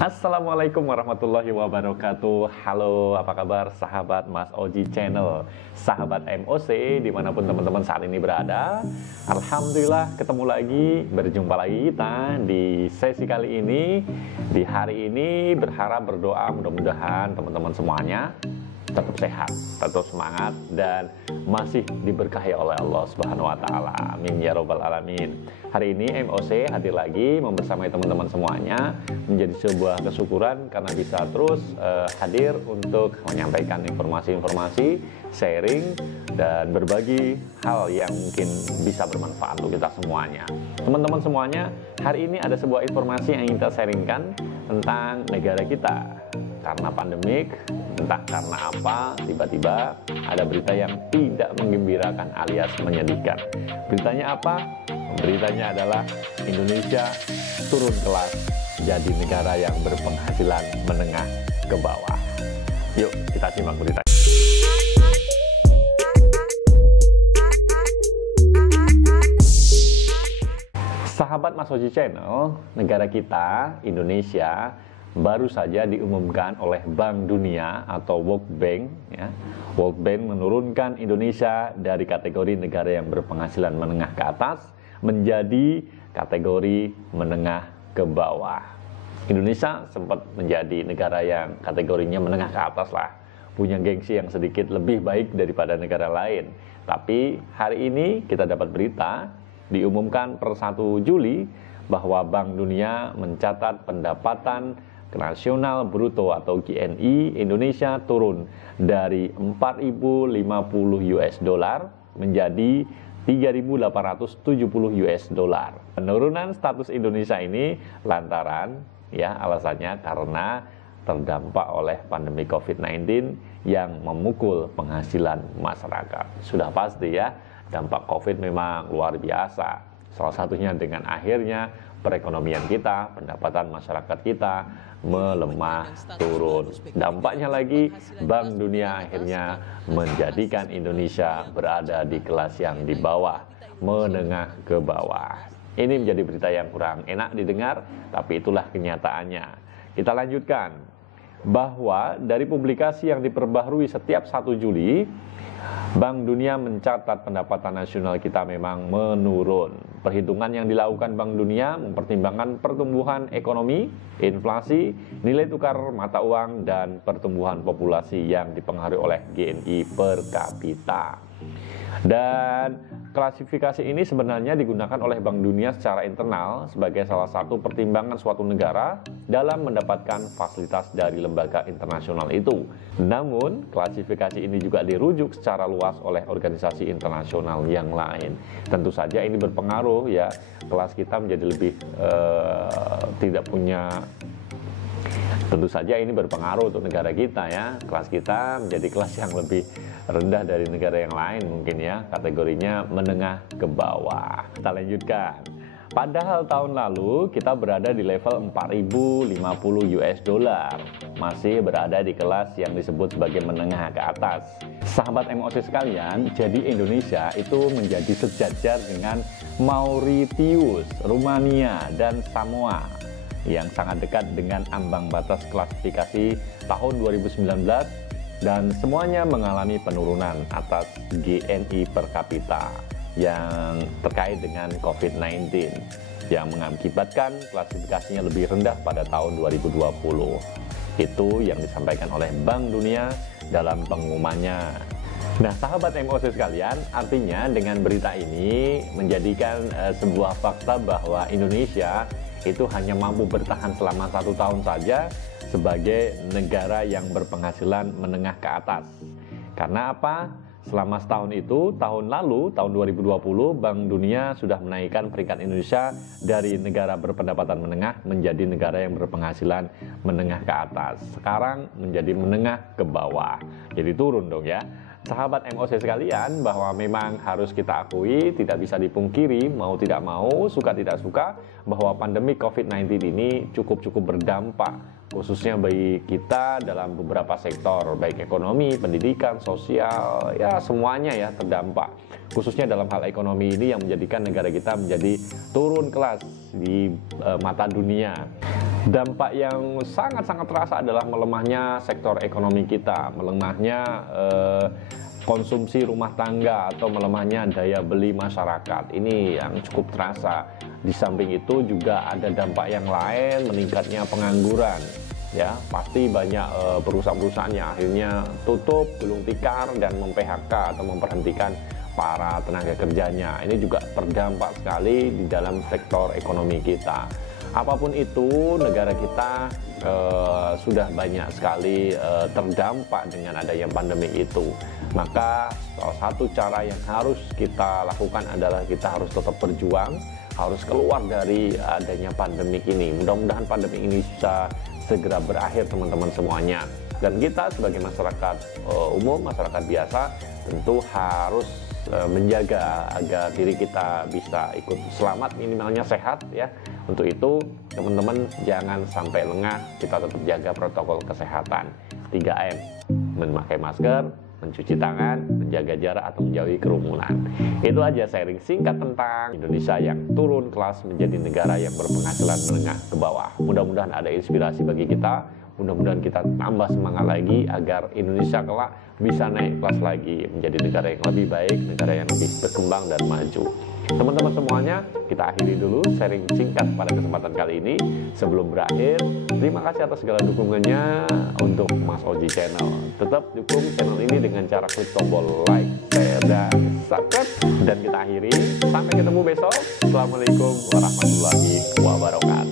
Assalamualaikum warahmatullahi wabarakatuh. Halo, apa kabar sahabat Mas Oji Channel, sahabat MOC dimanapun teman-teman saat ini berada. Alhamdulillah ketemu lagi, berjumpa lagi kita di sesi kali ini. Di hari ini berharap berdoa mudah-mudahan teman-teman semuanya tetap sehat, tetap semangat, dan masih diberkahi oleh Allah Subhanahu wa Ta'ala. Amin ya Robbal 'Alamin. Hari ini MOC hadir lagi membersamai teman-teman semuanya, menjadi sebuah kesyukuran karena bisa terus hadir untuk menyampaikan informasi-informasi, sharing, dan berbagi hal yang mungkin bisa bermanfaat untuk kita semuanya. Teman-teman semuanya, hari ini ada sebuah informasi yang ingin kita sharingkan tentang negara kita. Karena pandemik, entah karena apa, tiba-tiba ada berita yang tidak menggembirakan alias menyedihkan. Beritanya apa? Beritanya adalah Indonesia turun kelas jadi negara yang berpenghasilan menengah ke bawah. Yuk kita simak berita. Sahabat Mas Oji Channel, negara kita, Indonesia, baru saja diumumkan oleh Bank Dunia atau World Bank, ya. World Bank menurunkan Indonesia dari kategori negara yang berpenghasilan menengah ke atas menjadi kategori menengah ke bawah. Indonesia sempat menjadi negara yang kategorinya menengah ke atas lah, punya gengsi yang sedikit lebih baik daripada negara lain. Tapi hari ini kita dapat berita diumumkan per 1 Juli bahwa Bank Dunia mencatat pendapatan nasional bruto atau GNI Indonesia turun dari 4.050 US dollar menjadi 3.870 US dollar. Penurunan status Indonesia ini lantaran alasannya karena terdampak oleh pandemi COVID-19 yang memukul penghasilan masyarakat. Sudah pasti ya, dampak COVID memang luar biasa. Salah satunya dengan akhirnya perekonomian kita, pendapatan masyarakat kita melemah turun. Dampaknya lagi, Bank Dunia akhirnya menjadikan Indonesia berada di kelas yang di bawah, menengah ke bawah. Ini menjadi berita yang kurang enak didengar, tapi itulah kenyataannya. Kita lanjutkan, bahwa dari publikasi yang diperbaharui setiap 1 Juli, Bank Dunia mencatat pendapatan nasional kita memang menurun. Perhitungan yang dilakukan Bank Dunia mempertimbangkan pertumbuhan ekonomi, inflasi, nilai tukar mata uang, dan pertumbuhan populasi yang dipengaruhi oleh GNI per kapita. Dan klasifikasi ini sebenarnya digunakan oleh Bank Dunia secara internal sebagai salah satu pertimbangan suatu negara dalam mendapatkan fasilitas dari lembaga internasional itu. Namun, klasifikasi ini juga dirujuk secara luas oleh organisasi internasional yang lain. Tentu saja ini berpengaruh ya, kelas kita menjadi lebih tidak punya. Tentu saja ini berpengaruh untuk negara kita ya, kelas kita menjadi kelas yang lebih rendah dari negara yang lain mungkin ya, kategorinya menengah ke bawah. Kita lanjutkan. Padahal tahun lalu kita berada di level 4.050 US dollar, masih berada di kelas yang disebut sebagai menengah ke atas. Sahabat MOC sekalian, jadi Indonesia itu menjadi sejajar dengan Mauritius, Rumania, dan Samoa yang sangat dekat dengan ambang batas klasifikasi tahun 2019, dan semuanya mengalami penurunan atas GNI per kapita yang terkait dengan COVID-19 yang mengakibatkan klasifikasinya lebih rendah pada tahun 2020. Itu yang disampaikan oleh Bank Dunia dalam pengumumannya. Nah, sahabat MOC sekalian, artinya dengan berita ini menjadikan sebuah fakta bahwa Indonesia itu hanya mampu bertahan selama 1 tahun saja sebagai negara yang berpenghasilan menengah ke atas. Karena apa? Selama setahun itu, tahun lalu, tahun 2020, Bank Dunia sudah menaikkan peringkat Indonesia dari negara berpendapatan menengah menjadi negara yang berpenghasilan menengah ke atas. Sekarang menjadi menengah ke bawah. Jadi turun dong ya. Sahabat MOC sekalian, bahwa memang harus kita akui, tidak bisa dipungkiri, mau tidak mau, suka tidak suka, bahwa pandemi COVID-19 ini cukup berdampak, khususnya bagi kita dalam beberapa sektor, baik ekonomi, pendidikan, sosial, ya semuanya ya terdampak. Khususnya dalam hal ekonomi ini yang menjadikan negara kita menjadi turun kelas di mata dunia. Dampak yang sangat-sangat terasa adalah melemahnya sektor ekonomi kita, melemahnya konsumsi rumah tangga atau melemahnya daya beli masyarakat. Ini yang cukup terasa. Di samping itu juga ada dampak yang lain, meningkatnya pengangguran. Ya, pasti banyak perusahaan-perusahaan yang akhirnya tutup, gulung tikar dan mem-PHK atau memberhentikan para tenaga kerjanya. Ini juga terdampak sekali di dalam sektor ekonomi kita. Apapun itu, negara kita sudah banyak sekali terdampak dengan adanya pandemi itu. Maka salah satu cara yang harus kita lakukan adalah kita harus tetap berjuang, harus keluar dari adanya pandemi ini. Mudah-mudahan pandemi ini bisa segera berakhir, teman-teman semuanya. Dan kita sebagai masyarakat umum, masyarakat biasa, tentu harus menjaga agar diri kita bisa ikut selamat, minimalnya sehat ya. Untuk itu teman-teman jangan sampai lengah, kita tetap jaga protokol kesehatan 3M, memakai masker, mencuci tangan, menjaga jarak atau menjauhi kerumunan. Itu aja sharing singkat tentang Indonesia yang turun kelas menjadi negara yang berpenghasilan menengah ke bawah. Mudah-mudahan ada inspirasi bagi kita. Mudah-mudahan kita tambah semangat lagi agar Indonesia kelak bisa naik kelas lagi menjadi negara yang lebih baik, negara yang lebih berkembang dan maju. Teman-teman semuanya, kita akhiri dulu sharing singkat pada kesempatan kali ini. Sebelum berakhir, terima kasih atas segala dukungannya untuk Mas Oji Channel. Tetap dukung channel ini dengan cara klik tombol like, share, dan subscribe. Dan kita akhiri, sampai ketemu besok. Assalamualaikum warahmatullahi wabarakatuh.